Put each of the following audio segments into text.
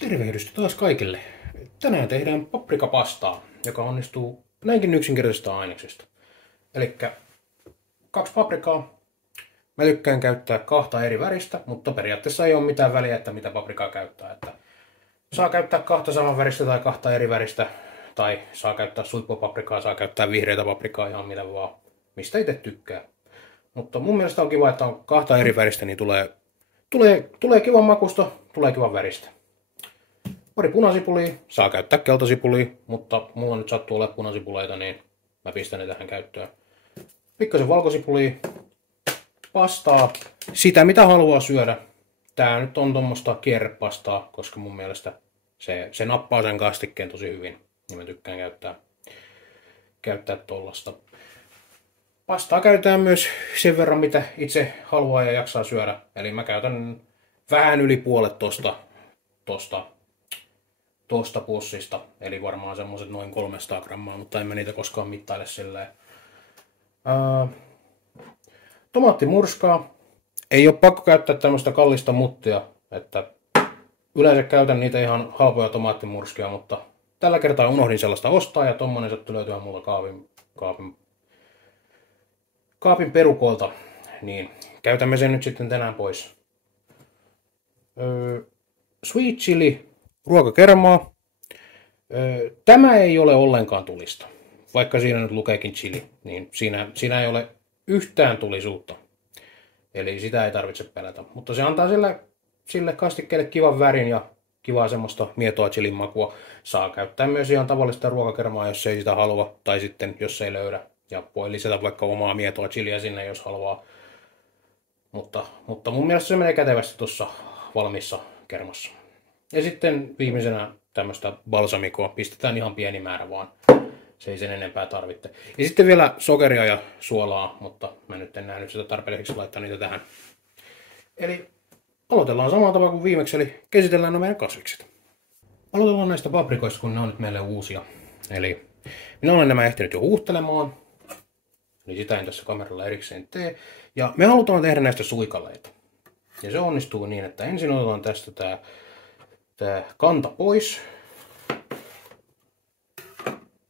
Tervehdystä taas kaikille. Tänään tehdään paprikapastaa, joka onnistuu näinkin yksinkertaisesta aineksesta. Eli 2 paprikaa. Mä tykkään käyttää 2 eri väristä, mutta periaatteessa ei ole mitään väliä, että mitä paprikaa käyttää. Että saa käyttää 2 saman väristä tai 2 eri väristä, tai saa käyttää suippopaprikaa, saa käyttää vihreitä paprikaa, ihan mitä vaan, mistä itse tykkää. Mutta mun mielestä on kiva, että on 2 eri väristä, niin tulee kivan makusta, tulee kivan väristä. Pari punasipulia, saa käyttää keltasipulia, mutta mulla nyt sattuu olemaan punasipuleita, niin mä pistän ne tähän käyttöön. Pikkasen valkosipulia, pastaa, sitä mitä haluaa syödä. Tää nyt on tommoista kierrepastaa, koska mun mielestä se nappaa sen kastikkeen tosi hyvin. Niin mä tykkään käyttää tollasta. Pastaa käytetään myös sen verran, mitä itse haluaa ja jaksaa syödä. Eli mä käytän vähän yli puolet tosta pussista, eli varmaan semmoset noin 300 grammaa, mutta en mä niitä koskaan mittaile silleen. Tomaattimurskaa. Ei ole pakko käyttää tämmöistä kallista muttia, että yleensä käytän niitä ihan halpoja tomaattimurskia, mutta tällä kertaa unohdin sellaista ostaa ja tommonen sattui löytyä mulla kaapin perukoilta, niin käytämme sen nyt sitten tänään pois. Sweet chili, ruokakermaa. Tämä ei ole ollenkaan tulista. Vaikka siinä nyt lukeekin chili, niin siinä ei ole yhtään tulisuutta. Eli sitä ei tarvitse pelätä. Mutta se antaa sille kastikkeelle kivan värin ja kivaa semmoista mietoa chilin makua. Saa käyttää myös ihan tavallista ruokakermaa, jos ei sitä halua, tai sitten jos ei löydä. Ja voi lisätä vaikka omaa mietoa chiliä sinne, jos haluaa. Mutta mun mielestä se menee kätevästi tuossa valmiissa kermassa. Ja sitten viimeisenä tämmöistä balsamikoa. Pistetään ihan pieni määrä vaan. Se ei sen enempää tarvitse. Ja sitten vielä sokeria ja suolaa, mutta mä nyt en nähnyt sitä tarpeelliseksi laittaa niitä tähän. Eli aloitellaan samalla tavalla kuin viimeksi, eli käsitellään nämä meidän kasvikset. Aloitellaan näistä paprikoista, kun ne on nyt meille uusia. Eli minä olen nämä ehtinyt jo huuhtelemaan. Eli sitä en tässä kameralla erikseen tee. Ja me halutaan tehdä näistä suikaleita. Ja se onnistuu niin, että ensin otetaan tästä tää kanta pois.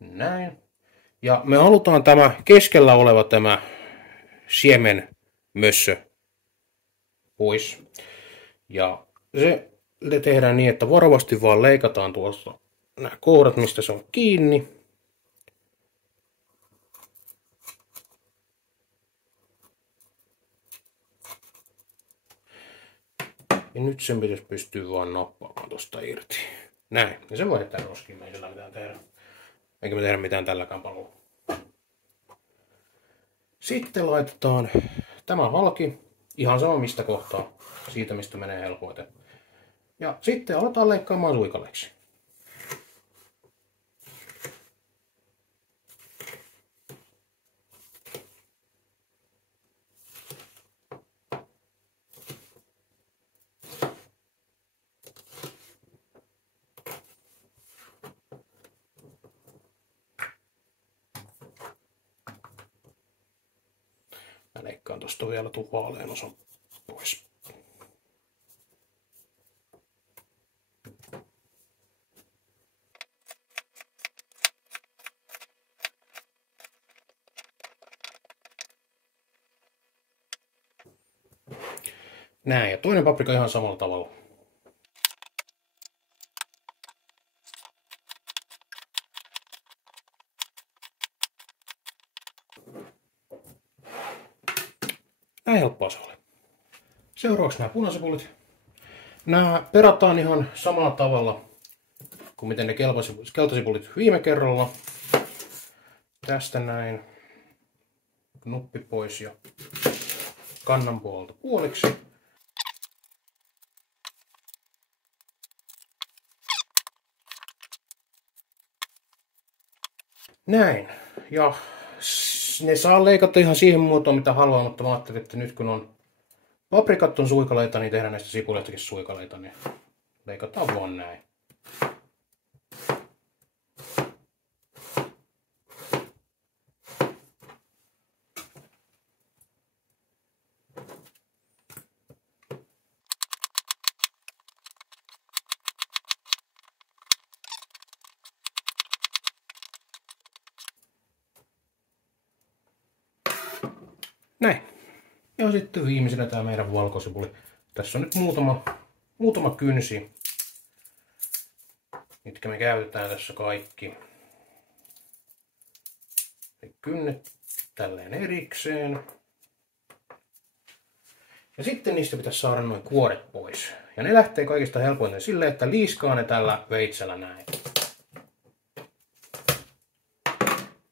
Näin. Ja me halutaan tämä keskellä oleva tämä siemenmössö pois. Ja se tehdään niin, että varovasti vaan leikataan tuosta nämä kohdat, mistä se on kiinni. Ja nyt sen pitäisi pystyä vaan nappaamaan tosta irti. Näin. Ja se voi jättää roskiin, ei sillä mitään tehdä. Eikä me tehdä mitään tälläkään palolla. Sitten laitetaan tämä halki. Ihan sama mistä kohtaa. Siitä mistä menee helpoiten. Ja sitten aletaan leikkaamaan suikaleiksi. Mä leikkaan tosta vielä tuon vaalean osan pois. Näin, ja toinen paprika ihan samalla tavalla. Näin helppoa se oli. Seuraavaksi nämä punasipulit. Nämä perataan ihan samalla tavalla kuin miten ne keltasipulit viime kerralla. Tästä näin. Nuppi pois ja kannan puolelta puoliksi. Näin. Ja ne saa leikata ihan siihen muotoon mitä haluaa, mutta mä ajattelin, että nyt kun on paprikat on suikaleita, niin tehdään näistä sipuleistakin suikaleita, niin leikataan vaan näin. Näin. Ja sitten viimeisenä tää meidän valkosipuli. Tässä on nyt muutama kynsi, mitkä me käytetään tässä kaikki. Kynnet tälleen erikseen. Ja sitten niistä pitäisi saada noin kuoret pois. Ja ne lähtee kaikista helpoiten silleen, että liiskaa ne tällä veitsellä näin.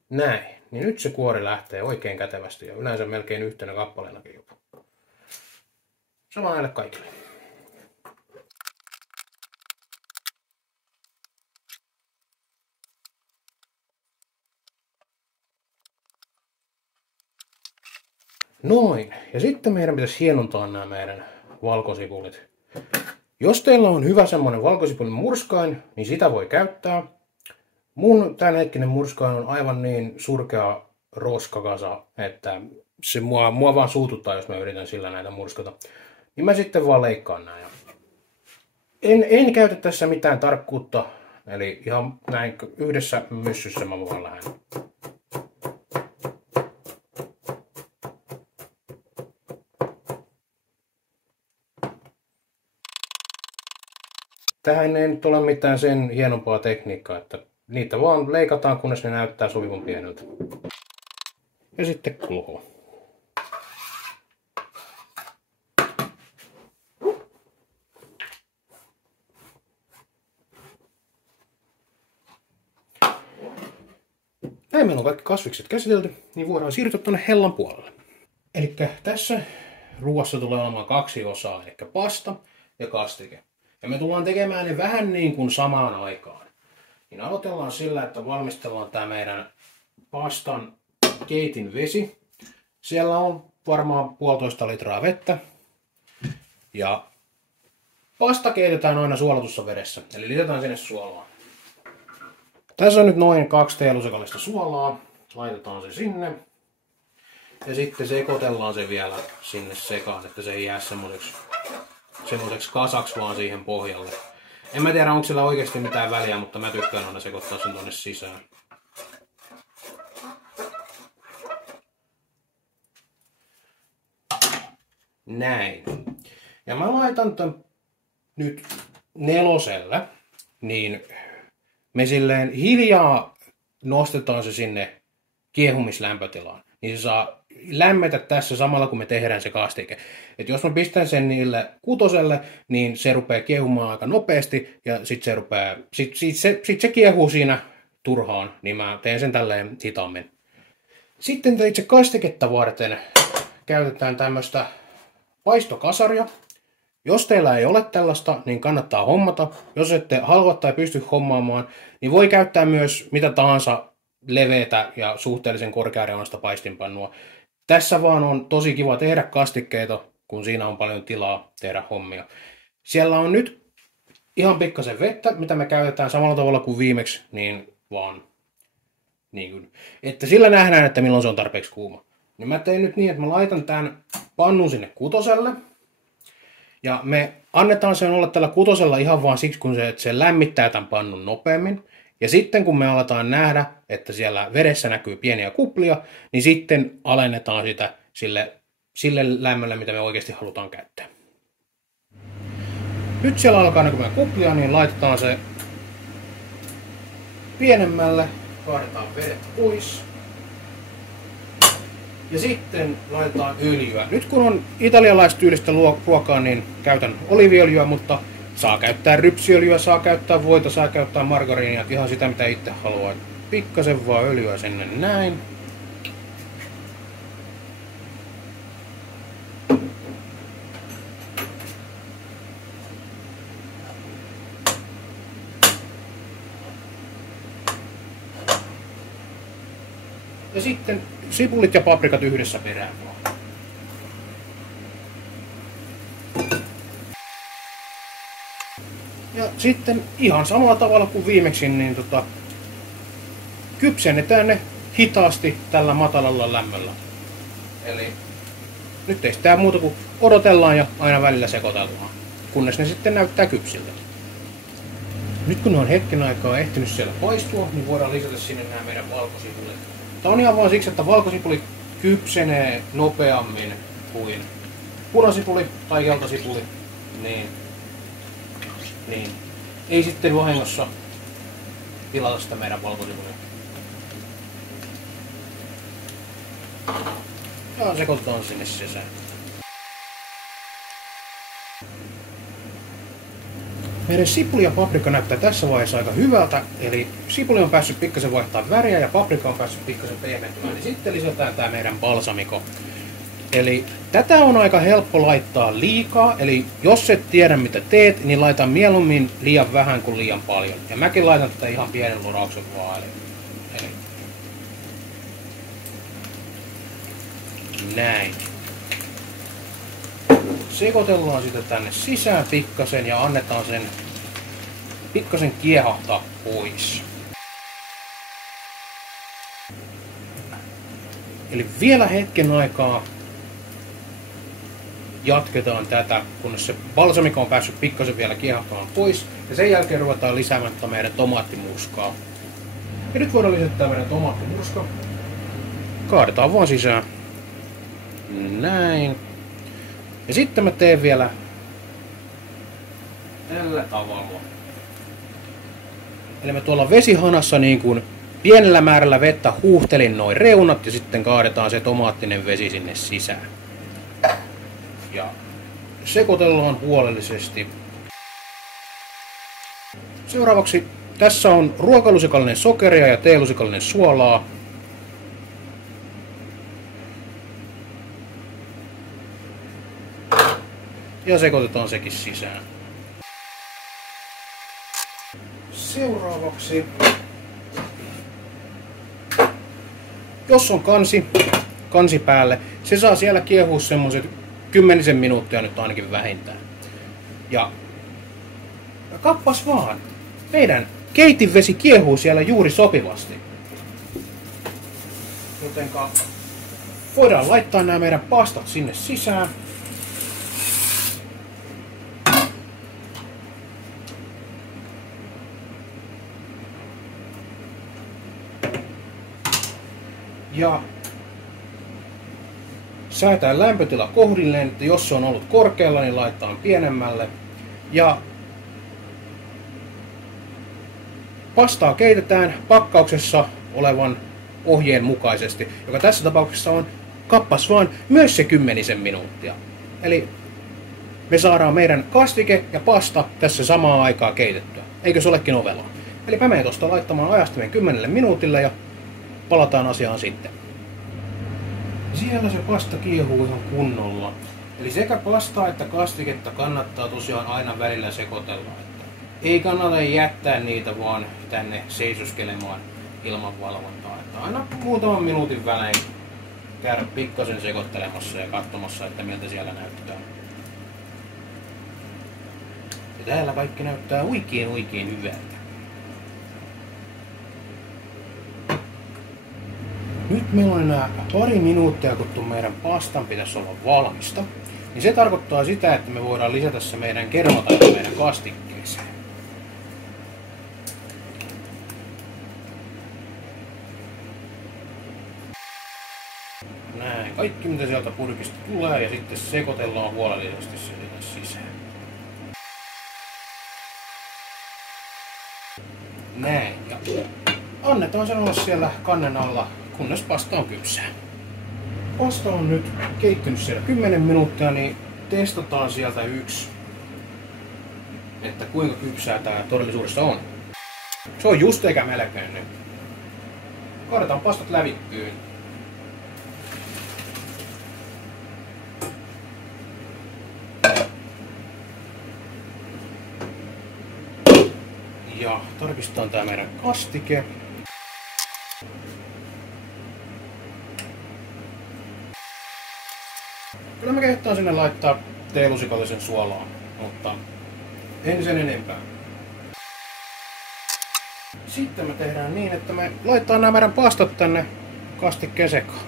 Näin. Niin nyt se kuori lähtee oikein kätevästi ja yleensä melkein yhtenä kappaleenakin jopa. Sama näille kaikille. Noin. Ja sitten meidän pitäisi hienontaa nämä meidän valkosipulit. Jos teillä on hyvä semmonen valkosipulin murskain, niin sitä voi käyttää. Mun tämänhetkinen murskain on aivan niin surkea roskakasa, että se mua vaan suututtaa, jos mä yritän sillä näitä murskata. Niin mä sitten vaan leikkaan nää. En käytä tässä mitään tarkkuutta, eli ihan näin yhdessä myssyssä mä vaan lähden. Tähän ei nyt ole mitään sen hienompaa tekniikkaa, että niitä vaan leikataan, kunnes ne näyttää sopivan pieneltä. Ja sitten kluho. Näin meillä on kaikki kasvikset käsitelty, niin voidaan siirtyä tuonne hellan puolelle. Eli tässä ruoassa tulee olemaan 2 osaa, eli pasta ja kastike. Ja me tullaan tekemään ne vähän niin kuin samaan aikaan. Niin aloitellaan sillä, että valmistellaan tämä meidän pastan keitin vesi. Siellä on varmaan 1,5 litraa vettä. Ja pasta keitetään aina suolatussa vedessä, eli lisätään sinne suolaa. Tässä on nyt noin 2 teelusikallista suolaa. Laitetaan se sinne. Ja sitten sekoitellaan se vielä sinne sekaan, että se ei jää semmoiseksi kasaksi vaan siihen pohjalle. En mä tiedä, onko sillä oikeasti mitään väliä, mutta mä tykkään aina sekoittaa sen tonne sisään. Näin. Ja mä laitan tän nyt 4, niin me silleen hiljaa nostetaan se sinne kiehumislämpötilaan. Niin se saa lämmetä tässä samalla, kun me tehdään se kastike. Et jos mä pistän sen niille 6, niin se rupeaa kiehumaan aika nopeasti ja sit se kiehuu siinä turhaan, niin mä teen sen tälleen hitaammin. Sitten itse kastiketta varten käytetään tämmöistä paistokasaria. Jos teillä ei ole tällaista, niin kannattaa hommata. Jos ette halua tai pysty hommaamaan, niin voi käyttää myös mitä tahansa leveätä ja suhteellisen korkeareunasta paistinpannua. Tässä vaan on tosi kiva tehdä kastikkeita, kun siinä on paljon tilaa tehdä hommia. Siellä on nyt ihan pikkasen vettä, mitä me käytetään samalla tavalla kuin viimeksi, niin vaan niin kuin, että sillä nähdään, että milloin se on tarpeeksi kuuma. Niin mä tein nyt niin, että mä laitan tämän pannun sinne 6. Ja me annetaan sen olla tällä 6 ihan vaan siksi, kun se lämmittää tämän pannun nopeammin. Ja sitten kun me aletaan nähdä, että siellä vedessä näkyy pieniä kuplia, niin sitten alennetaan sitä sille lämmölle, mitä me oikeasti halutaan käyttää. Nyt siellä alkaa näkymään kuplia, niin laitetaan se pienemmälle, kaadetaan vedet pois. Ja sitten laitetaan öljyä. Nyt kun on italialaistyylistä ruokaa, niin käytän oliiviöljyä, mutta saa käyttää rypsiöljyä, saa käyttää voita, saa käyttää margariinia, ihan sitä mitä itse haluaa. Pikkasen vaan öljyä sinne näin. Ja sitten sipulit ja paprikat yhdessä perään vaan. Ja sitten ihan samalla tavalla kuin viimeksi, niin kypsennetään ne hitaasti tällä matalalla lämmöllä. Eli nyt ei sitä muuta kuin odotellaan ja aina välillä sekoitellaan, kunnes ne sitten näyttää kypsiltä. Nyt kun ne on hetken aikaa ehtinyt siellä paistua, niin voidaan lisätä sinne nämä meidän valkosipulit. Tämä on ihan vaan siksi, että valkosipulit kypsenee nopeammin kuin punasipuli tai keltasipuli, niin ei sitten vahingossa pilata sitä meidän valkosipulia. Ja sekoitetaan sinne sisään. Meidän sipuli ja paprika näyttää tässä vaiheessa aika hyvältä, eli sipuli on päässyt pikkasen vaihtaa väriä ja paprika on päässyt pikkasen pehmentymään, niin sitten lisätään tää meidän balsamiko. Eli tätä on aika helppo laittaa liikaa, eli jos et tiedä mitä teet, niin laita mieluummin liian vähän kuin liian paljon. Ja mäkin laitan tätä ihan pienen lorauksen vaan, eli näin. Sekoitellaan sitä tänne sisään pikkasen ja annetaan sen pikkasen kiehahtaa pois. Eli vielä hetken aikaa jatketaan tätä, kunnes se balsamiko on päässyt pikkasen vielä kiehahtamaan pois. Ja sen jälkeen ruvetaan lisäämään meidän tomaattimurskaa. Ja nyt voidaan lisätä meidän tomaattimurskaa. Kaadetaan vaan sisään. Näin. Ja sitten mä teen vielä tällä tavalla. Eli mä tuolla vesihanassa niin kuin pienellä määrällä vettä huuhtelin noin reunat ja sitten kaadetaan se tomaattinen vesi sinne sisään. Ja sekoitellaan huolellisesti. Seuraavaksi tässä on ruokalusikallinen sokeria ja teelusikallinen suolaa. Ja sekoitetaan sekin sisään. Seuraavaksi, jos on kansi päälle, se saa siellä kiehua semmoiset 10 minuuttia nyt ainakin vähintään. Ja kappas vaan, meidän keitinvesi kiehuu siellä juuri sopivasti. Jotenka voidaan laittaa nämä meidän pastat sinne sisään. Ja säätää lämpötila kohdilleen, että jos se on ollut korkealla, niin laittaa pienemmälle. Ja pastaa keitetään pakkauksessa olevan ohjeen mukaisesti, joka tässä tapauksessa on kappas vaan myös se 10 minuuttia. Eli me saadaan meidän kastike ja pasta tässä samaan aikaan keitettyä. Eikö se olekin ovelaa? Eli mä menen tuosta laittamaan ajastimen 10 minuutille ja palataan asiaan sitten. Siellä se pasta kiehuu ihan kunnolla. Eli sekä pastaa että kastiketta kannattaa tosiaan aina välillä sekoitella. Että ei kannata jättää niitä vaan tänne seisoskelemaan ilman valvontaa. Että aina muutaman minuutin välein käydä pikkasen sekoittelemassa ja katsomassa, että miltä siellä näyttää. Ja täällä kaikki näyttää oikein hyvältä. Nyt meillä on enää pari minuuttia, kun tuon meidän pastan pitäisi olla valmista. Niin se tarkoittaa sitä, että me voidaan lisätä se meidän kermataito meidän kastikkeeseen. Näin, kaikki mitä sieltä purkista tulee ja sitten sekoitellaan huolellisesti sinne sisään. Näin, ja annetaan sen olla siellä kannen alla, kunnes pasta on kypsää. Pasta on nyt keittynyt siellä 10 minuuttia, niin testataan sieltä että kuinka kypsää tää todellisuudessa on. Se on just eikä melkein nyt. Kaadetaan pastat lävikkyyn. Ja tarkistetaan tää meidän kastike. Kyllä mä kehtaan sinne laittaa teelusikallisen suolaa, mutta en sen enempää. Sitten me tehdään niin, että me laitetaan nämä meidän pastat tänne kastikkeen sekaan.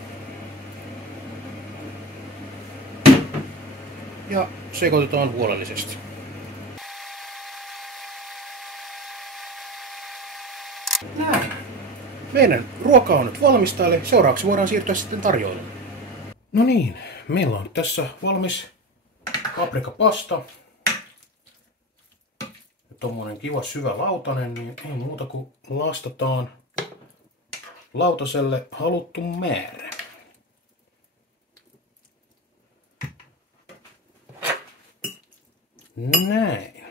Ja sekoitetaan huolellisesti. Näin. Meidän ruoka on nyt valmista, eli seuraavaksi voidaan siirtyä sitten tarjoiluun. No niin, meillä on tässä valmis paprikapasta. Tommonen kiva syvä lautanen, niin ei muuta kuin lastataan lautaselle haluttu määrä. Näin.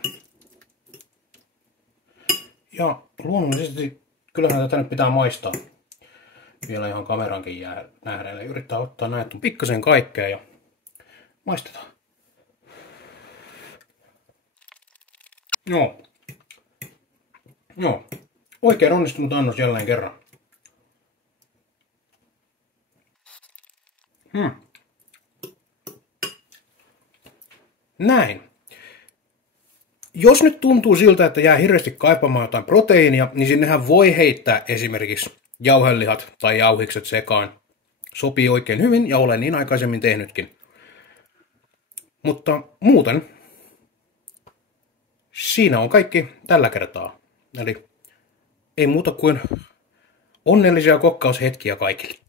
Ja luonnollisesti kyllähän tätä nyt pitää maistaa. Vielä ihan kamerankin nähdä. Eli yrittää ottaa näitä pikkasen kaikkea ja maistetaan. Joo. Joo. Oikein onnistunut annos jälleen kerran. Näin. Jos nyt tuntuu siltä, että jää hirveästi kaipaamaan jotain proteiinia, niin sinnehän voi heittää esimerkiksi jauhelihat tai jauhikset sekaan. Sopii oikein hyvin ja olen niin aikaisemmin tehnytkin. Mutta muuten siinä on kaikki tällä kertaa. Eli ei muuta kuin onnellisia kokkaushetkiä kaikille.